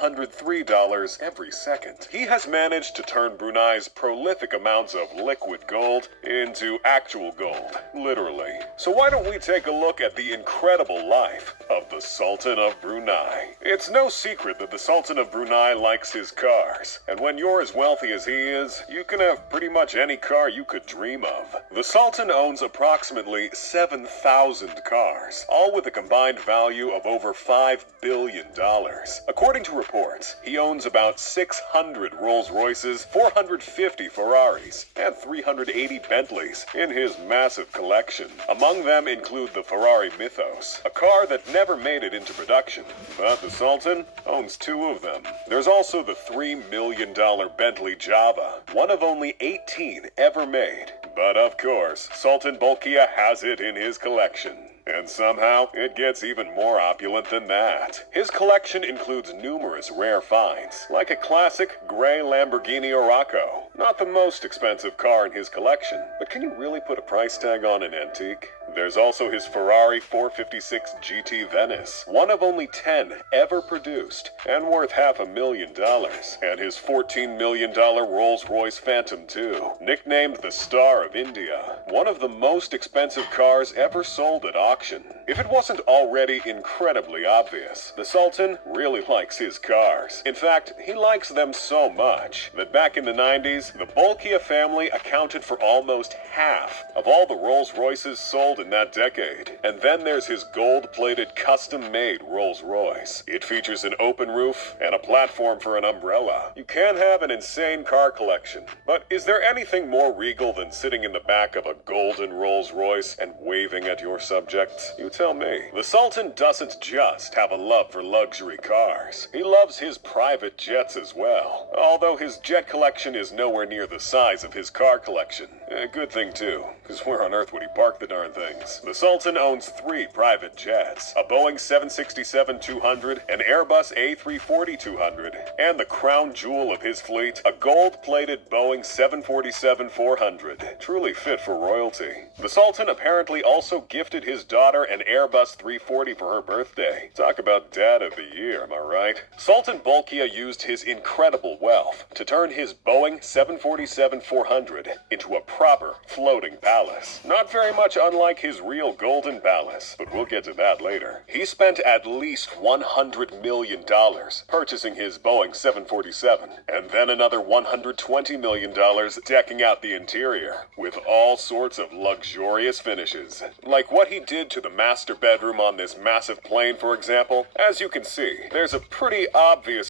$103 every second. He has managed to turn Brunei's prolific amounts of liquid gold into actual gold, literally. So why don't we take a look at the incredible life of the Sultan of Brunei? It's no secret that the Sultan of Brunei likes his cars, and when you're as wealthy as he is, you can have pretty much any car you could dream of. The Sultan owns approximately 7,000 cars, all with a combined value of over $5 billion. According to reports, he owns about 600 Rolls-Royces, 450 Ferraris, and 380 Bentleys in his massive collection. Among them include the Ferrari Mythos, a car that never made it into production, but the Sultan owns 2 of them. There's also the $3 million Bentley Java, one of only 18 ever made. But of course, Sultan Bolkiah has it in his collection. And somehow, it gets even more opulent than that. His collection includes numerous rare finds, like a classic gray Lamborghini Urraco. Not the most expensive car in his collection, but can you really put a price tag on an antique? There's also his Ferrari 456 GT Venice, one of only 10 ever produced, and worth $500,000. And his $14 million Rolls-Royce Phantom II, nicknamed the Star of India, one of the most expensive cars ever sold at auction. If it wasn't already incredibly obvious, the Sultan really likes his cars. In fact, he likes them so much that back in the 90s, the Bolkiah family accounted for almost half of all the Rolls-Royces sold in that decade. And then there's his gold-plated custom-made Rolls-Royce. It features an open roof and a platform for an umbrella. You can have an insane car collection, but is there anything more regal than sitting in the back of a golden Rolls-Royce and waving at your subjects? You tell me. The Sultan doesn't just have a love for luxury cars. He loves his private jets as well, although his jet collection is nowhere near the size of his car collection. A good thing too, because where on earth would he park the darn things? The Sultan owns 3 private jets, a Boeing 767-200, an Airbus A340-200, and the crown jewel of his fleet, a gold-plated Boeing 747-400, truly fit for royalty. The Sultan apparently also gifted his daughter an Airbus 340 for her birthday. Talk about Dad of the Year, am I right? Sultan Bolkiah used his incredible wealth to turn his Boeing 747-400 into a proper floating palace. Not very much unlike his real golden palace, but we'll get to that later. He spent at least $100 million purchasing his Boeing 747, and then another $120 million decking out the interior with all sorts of luxurious finishes. Like what he did to the master bedroom on this massive plane, for example. As you can see, there's a pretty obvious